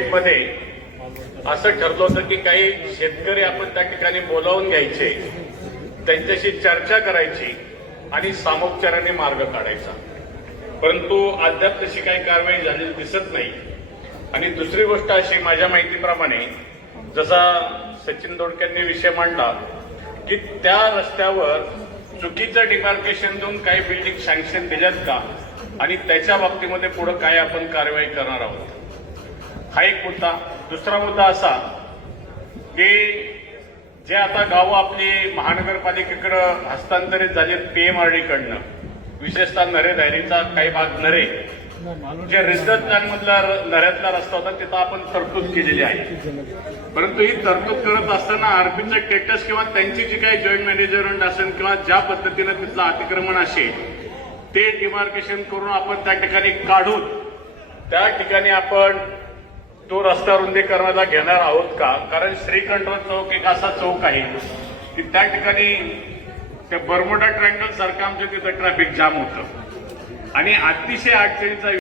मध्ये असं ठरलं होतं की काही शेतकरी आपण त्या ठिकाणी बोलावून घ्यायचे, त्यांच्याशी चर्चा करायची आणि सामोपचाराने मार्ग काढायचा. परंतु अद्याप तशी काही कारवाई झालेली दिसत नाही. आणि दुसरी गोष्ट अशी, माझ्या माहितीप्रमाणे जसा सचिन दोडकेंनी विषय मांडला की त्या रस्त्यावर चुकीचं डिमार्केशन देऊन काही बिल्डिंग सँक्शन दिल्यात का आणि त्याच्या बाबतीमध्ये पुढे काय आपण कारवाई करणार आहोत, हा एक मुद्दा. दुसरा मुद्दा असा की जे आता गावं आपली महानगरपालिकेकडे हस्तांतरित झाली पीएमआरडी कडनं, विशेषतः नरे दायरीचा काही भाग नरे, जे रिसर्च प्लॅनमधला नऱ्यातला रस्ता होता तिथं आपण तरतूद केलेली आहे. परंतु ही तरतूद करत असताना आरपीचं स्टेटस किंवा त्यांची जी काही जॉईंट मॅनेजमेंट असेल किंवा ज्या पद्धतीनं तिथलं अतिक्रमण असेल ते डिमार्केशन करून आपण त्या ठिकाणी काढून त्या ठिकाणी आपण तो रस्ता रुंदीकरणाला घेणार आहोत का? कारण श्रीकंठराव चौक एक असा चौक आहे की त्या ठिकाणी त्या बर्मुडा ट्रँगल सारखं आमच्या तिथं ट्रॅफिक जाम होतं आणि अतिशय अडचणीचा